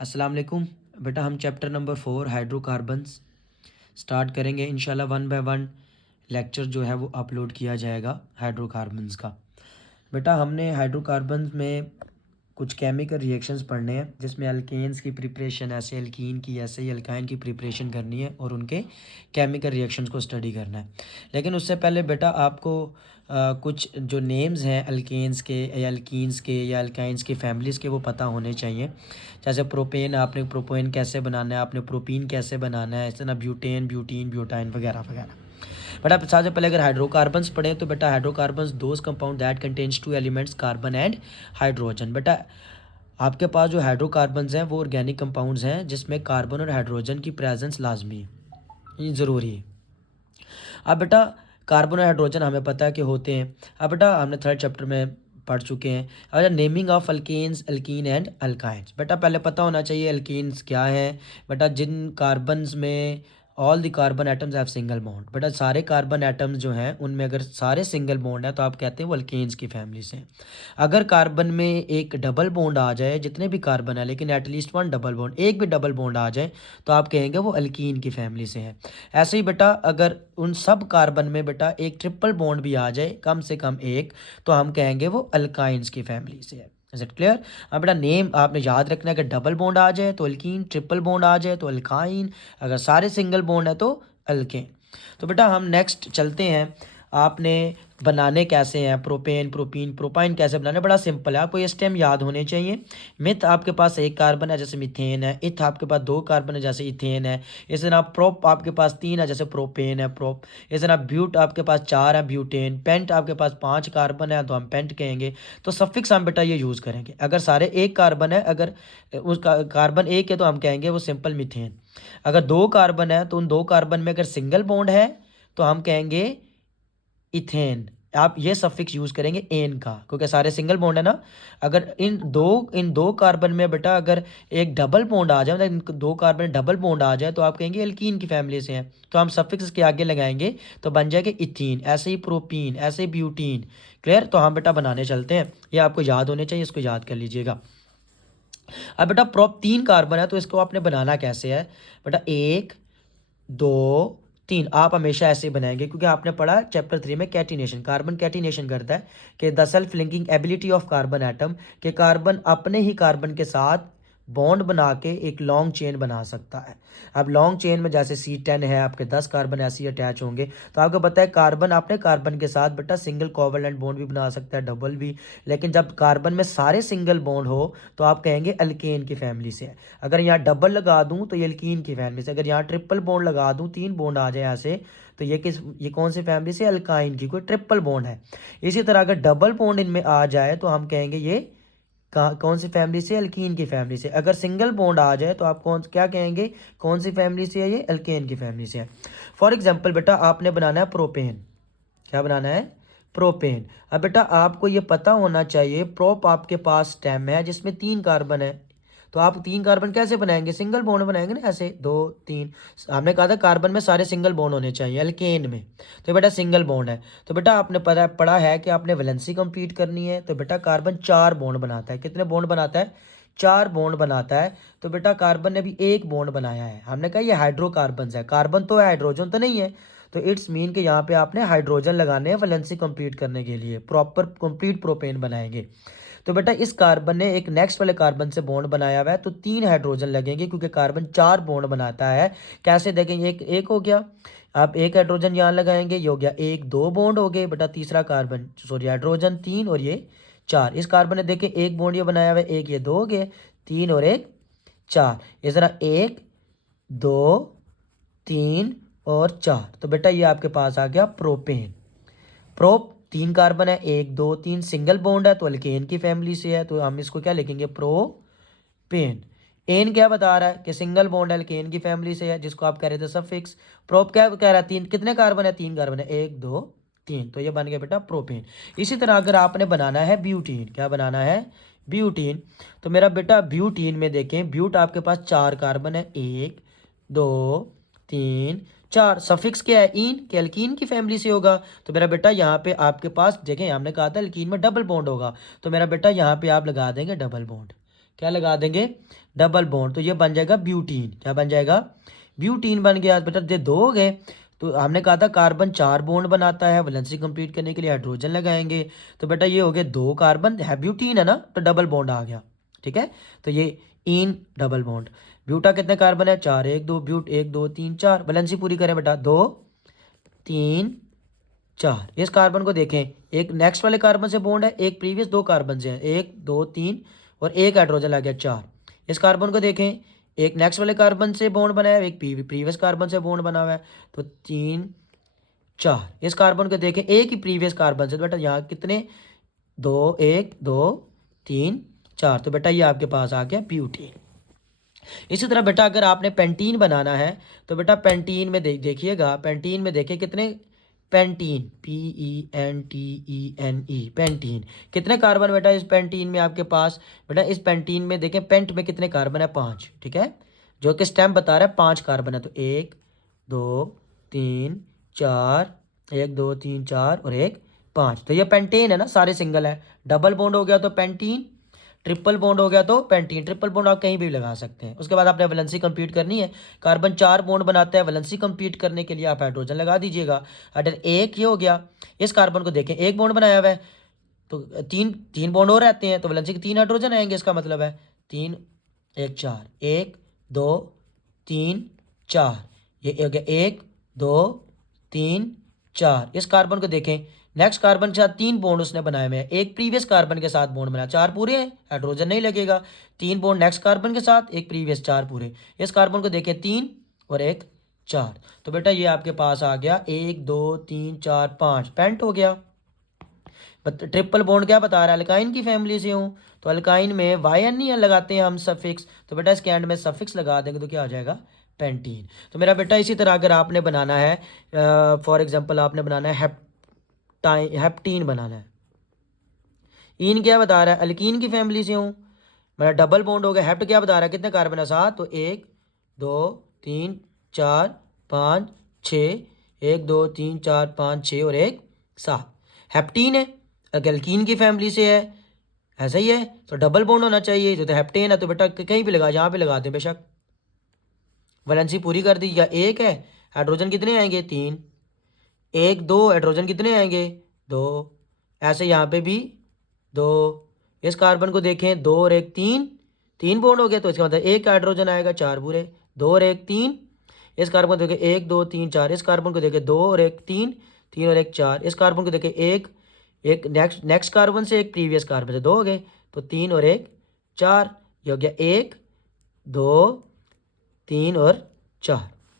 अस्सलाम वालेकुम। बेटा हम चैप्टर नंबर 4 हाइड्रोकार्बन्स स्टार्ट करेंगे इंशाल्लाह। वन बाय वन लेक्चर जो है वो अपलोड किया जाएगा हाइड्रोकार्बन्स का। बेटा हमने हाइड्रोकार्बन्स में कुछ केमिकल रिएक्शंस पढ़ने हैं, जिसमें अल्केन्स की प्रिपरेशन ऐसे, अल्कीन की ऐसे ही, अल्काइन की प्रिपरेशन करनी है और उनके केमिकल रिएक्शंस को स्टडी करना है। लेकिन उससे पहले बेटा आपको कुछ जो नेम्स हैं अल्केन्स के या अल्कीन्स के या अल्काइंस के फैमिलीज़ के वो पता होने चाहिए। जैसे प्रोपेन, आपने प्रोपेन कैसे बनाना है, आपने प्रोपीन कैसे बनाना है, इस तरह ब्यूटेन, ब्यूटीन, ब्यूटाइन वगैरह वगैरह। बट आप सबसे पहले अगर हाइड्रोकार्बन्स पढ़ें तो बेटा hydrocarbons those compound that contains two elements carbon and hydrogen. बेटा आपके पास जो हाइड्रोकार्बन्स हैं वो ऑर्गेनिक कंपाउंड्स हैं जिसमें कार्बन और हाइड्रोजन की प्रेजेंस लाजमी है, ये ज़रूरी है। अब बेटा कार्बन और हाइड्रोजन हमें पता है कि होते हैं। अब बेटा हमने थर्ड चैप्टर में पढ़ चुके हैं। अब naming of alkanes, alkene and alkynes. बेटा पहले पता होना चाहिए अल्कीन्स क्या है। बेटा जिन कार्बन्स में all the carbon atoms have single bond. बेटा सारे कार्बन एटम्स जो हैं उनमें अगर सारे सिंगल बॉन्ड है तो आप कहते हैं वो अल्केन्स की फैमिली से हैं। अगर कार्बन में एक डबल बॉन्ड आ जाए, जितने भी कार्बन है लेकिन एटलीस्ट वन डबल बॉन्ड, एक भी डबल बॉन्ड आ जाए तो आप कहेंगे वो अल्कीन की फैमिली से है। ऐसे ही बेटा अगर उन सब कार्बन में बेटा एक ट्रिपल बॉन्ड भी आ जाए, कम से कम एक, तो हम कहेंगे वो अल्काइंस की फैमिली से है। Is it clear? अब बेटा नेम आपने याद रखना है कि डबल बॉन्ड आ जाए तो अल्कीन, ट्रिपल बॉन्ड आ जाए तो अल्काइन, अगर सारे सिंगल बॉन्ड है तो अल्केन। तो बेटा हम नेक्स्ट चलते हैं। आपने बनाने कैसे हैं प्रोपेन, प्रोपीन, प्रोपाइन कैसे बनाने, बड़ा सिंपल है, आपको ये स्टेम याद होने चाहिए। मिथ आपके पास एक कार्बन है जैसे मिथेन है, इथ आपके पास दो कार्बन है जैसे इथेन है, इस तरह प्रोप आपके पास तीन है जैसे प्रोपेन है, प्रोप। इस तरह ब्यूट आपके पास चार है, ब्यूटेन। पेंट आपके पास पांच कार्बन है तो हम पेंट कहेंगे। तो सफिक्स हम बेटा ये यूज़ करेंगे। अगर सारे एक कार्बन है, अगर उसका कार्बन एक है तो हम कहेंगे वो सिंपल मिथेन। अगर दो कार्बन है तो उन दो कार्बन में अगर सिंगल बॉन्ड है तो हम कहेंगे इथेन। आप ये सफिक्स यूज करेंगे एन का, क्योंकि सारे सिंगल बॉन्ड है ना। अगर इन दो कार्बन में बेटा अगर एक डबल बॉन्ड आ जाए, मतलब इन दो कार्बन में डबल बॉन्ड आ जाए तो आप कहेंगे एल्कीन की फैमिली से हैं, तो हम सफिक्स के आगे लगाएंगे तो बन जाएगा इथीन। ऐसे ही प्रोपीन, ऐसे ही ब्यूटीन। क्लियर? तो हम बेटा बनाने चलते हैं, ये आपको याद होने चाहिए, इसको याद कर लीजिएगा। अब बेटा प्रोप तीन कार्बन है तो इसको आपने बनाना कैसे है। बेटा एक, दो, तीन, आप हमेशा ऐसे ही बनाएंगे क्योंकि आपने पढ़ा चैप्टर 3 में कैटिनेशन। कार्बन कैटिनेशन करता है कि the self linking ability of carbon atom, के कार्बन अपने ही कार्बन के साथ बॉन्ड बना के एक लॉन्ग चेन बना सकता है। अब लॉन्ग चेन में जैसे C10 है, आपके 10 कार्बन ऐसे ही अटैच होंगे, तो आपको पता है कार्बन अपने कार्बन के साथ बेटा सिंगल कोवलेंट बॉन्ड भी बना सकता है, डबल भी। लेकिन जब कार्बन में सारे सिंगल बॉन्ड हो तो आप कहेंगे अल्केन की फैमिली से है। अगर यहाँ डबल लगा दूं तो ये अल्कीन की फैमिली से, अगर यहाँ ट्रिपल बॉन्ड लगा दूं, तीन बॉन्ड आ जाए ऐसे, तो ये कौन सी फैमिली से? अल्काइन की, कोई ट्रिपल बॉन्ड है। इसी तरह अगर डबल बॉन्ड इनमें आ जाए तो हम कहेंगे ये कौन सी फैमिली से? अल्कीन की फैमिली से। अगर सिंगल बॉन्ड आ जाए तो आप क्या कहेंगे? कौन सी फैमिली से है? ये अल्केन की फैमिली से है। फॉर एग्जाम्पल बेटा आपने बनाना है प्रोपेन। क्या बनाना है? प्रोपेन। अब बेटा आपको ये पता होना चाहिए प्रोप आपके पास स्टेम है जिसमें तीन कार्बन है, तो आप तीन कार्बन कैसे बनाएंगे? सिंगल बॉन्ड बनाएंगे ना, ऐसे दो तीन। हमने कहा था कार्बन में सारे सिंगल बॉन्ड होने चाहिए अल्केन में, तो बेटा सिंगल बॉन्ड है। तो बेटा आपने पढ़ा है कि आपने वैलेंसी कंप्लीट करनी है, तो बेटा कार्बन चार बॉन्ड बनाता है। कितने बॉन्ड बनाता है? चार बॉन्ड बनाता है। तो बेटा कार्बन ने भी एक बॉन्ड बनाया है। हमने कहा ये हाइड्रोकार्बन है, कार्बन तो है, हाइड्रोजन तो नहीं है। तो इट्स मीन कि यहाँ पे आपने हाइड्रोजन लगाने हैं वैलेंसी कंप्लीट करने के लिए, प्रॉपर कंप्लीट प्रोपेन बनाएंगे। तो बेटा इस कार्बन ने एक नेक्स्ट वाले कार्बन से बॉन्ड बनाया हुआ है, तो तीन हाइड्रोजन लगेंगे क्योंकि कार्बन चार बॉन्ड बनाता है। कैसे देखेंगे? एक एक हो गया, आप एक हाइड्रोजन यहाँ लगाएंगे, ये हो गया एक, दो बॉन्ड हो गए बेटा, तीसरा कार्बन सॉरी हाइड्रोजन तीन और ये चार। इस कार्बन ने देखे एक बॉन्ड ये बनाया हुआ है, एक, ये दो हो गए, तीन और एक चार। इस तरह एक, दो, तीन और चार। तो बेटा ये आपके पास आ गया प्रोपेन। प्रोप तीन कार्बन है, एक, दो, तीन, सिंगल बॉन्ड है तो अल्केन की फैमिली से है, तो हम इसको क्या लिखेंगे? प्रोपेन। एन क्या बता रहा है कि सिंगल बॉन्ड अल्केन की फैमिली से है, जिसको आप कह रहे थे सफिक्स। प्रोप क्या कह रहा है? तीन, कितने कार्बन है? तीन कार्बन है, एक, दो, तीन, तो ये बन गया बेटा प्रोपेन। इसी तरह अगर आपने बनाना है ब्यूटीन, क्या बनाना है? ब्यूटीन। तो मेरा बेटा ब्यूटीन में देखें, ब्यूट आपके पास चार कार्बन है, एक, दो, तीन, चार। सफिक्स क्या है? इन, के अल्कीन की फैमिली से होगा। तो मेरा बेटा यहाँ पे आपके पास देखें, हमने कहा था अल्कीन में डबल बॉन्ड होगा, तो मेरा बेटा यहाँ पे आप लगा देंगे डबल बॉन्ड। क्या लगा देंगे, डबल बॉन्ड, तो ये बन जाएगा ब्यूटीन। क्या बन जाएगा, ब्यूटीन बन गया बेटा। ये 2 हो गए। तो हमने कहा था कार्बन 4 बॉन्ड बनाता है, वैलेंसी कंप्लीट करने के लिए हाइड्रोजन लगाएंगे। तो बेटा ये हो गए 2 कार्बन, है ब्यूटीन है ना, तो डबल बॉन्ड आ गया। ठीक है, तो ये इन डबल बॉन्ड। ब्यूटा कितने कार्बन है, 4, 1 2, ब्यूट 1 2 3 4। वैलेंसी पूरी करें बेटा, 2 3 4। इस कार्बन को देखें, एक नेक्स्ट वाले कार्बन से बॉन्ड है, एक प्रीवियस 2 कार्बन से है, 1 2 3 और एक हाइड्रोजन लग गया 4। इस कार्बन को देखें, एक नेक्स्ट वाले कार्बन से बॉन्ड बना है, एक प्रीवियस कार्बन से बॉन्ड बना हुआ है, तो 3 4। इस कार्बन को देखें, एक ही प्रीवियस कार्बन से, तो बेटा यहाँ कितने, 2 1 2 3 4। तो बेटा ये आपके पास आ गया ब्यूटेन। इसी तरह बेटा अगर आपने पेंटीन बनाना है, तो बेटा पेंटीन में देखिएगा, पेंटीन में देखिए कितने, पेंटीन PENTENE, पेंटीन कितने कार्बन बेटा इस पेंटीन में आपके पास। बेटा इस पेंटीन में देखें, पेंट में कितने कार्बन है, 5। ठीक है, जो कि स्टैम्प बता रहा है 5 कार्बन है। तो 1 2 3 4, 1 2 3 4 और एक 5। तो ये पेंटेन है ना, सारे सिंगल है। डबल बॉन्ड हो गया तो पेंटीन, ट्रिपल बॉन्ड हो गया तो पेंटीन। ट्रिपल बॉन्ड आप कहीं भी लगा सकते हैं। उसके बाद आपने वैलेंसी कंप्लीट करनी है। कार्बन 4 बॉन्ड बनाता है, वैलेंसी कंप्लीट करने के लिए आप हाइड्रोजन लगा दीजिएगा। अगर एक ये हो गया, इस कार्बन को देखें, एक बॉन्ड बनाया हुआ है, तो तीन बॉन्ड और रहते हैं, तो वैलेंसी के 3 हाइड्रोजन आएंगे। इसका मतलब है 3 1 4, 1 2 3 4। ये हो गया 1 2 3 4। इस कार्बन को देखें, नेक्स्ट कार्बन के साथ 3 बॉन्ड उसने बनाए हुए हैं, एक प्रीवियस कार्बन के साथ बॉन्ड बनाया, 4 पूरे हैं, हाइड्रोजन नहीं लगेगा। 3 बॉन्ड नेक्स्ट कार्बन के साथ, एक प्रीवियस, 4 पूरे। इस कार्बन को देखें, 3 और एक 4। तो बेटा ये आपके पास आ गया 1 2 3 4 5, पेंट हो गया। ट्रिपल बॉन्ड क्या बता रहा है, अल्काइन की फैमिली से हूँ, तो अल्काइन में YN लगाते हैं हम सफिक्स, तो बेटा इसके एंड में सफिक्स लगा देंगे तो क्या आ जाएगा, पेंटीन। तो मेरा बेटा इसी तरह अगर आपने बनाना है, फॉर एग्जांपल आपने बनाना है हेप्टीन बनाना है। इन क्या बता रहा है, अल्कीन की फैमिली से हूँ, मेरा डबल बॉन्ड हो गया। हेप्ट क्या बता रहा है, कितने कार्बन है, 7। तो 1 2 3 4 5 6, 1 2 3 4 5 6 और एक 7। हेप्टीन है, अल्कीन की फैमिली से है, ऐसा ही है, तो डबल बॉन्ड होना चाहिए। तो हेप्टेन है, तो बेटा कहीं भी लगा, यहाँ पे लगा दें बेशक। वैलेंसी पूरी कर दी, या एक है, हाइड्रोजन कितने आएंगे, 3, 1 2, हाइड्रोजन कितने आएंगे, 2। ऐसे यहाँ पे भी 2। इस कार्बन को देखें, 2 और एक 3, 3 बॉन्ड हो गया, तो इसका मतलब एक हाइड्रोजन आएगा, 4 पूरे। 2 और एक 3। इस कार्बन को देखें, 1 2 3 4। इस कार्बन को देखें, 2 और एक 3, 3 और एक 4। इस कार्बन को देखें, एक नेक्स्ट कार्बन से, एक प्रीवियस कार्बन से, 2 हो गए, तो 3 और एक 4। ये हो गया 1 2 3 और 4।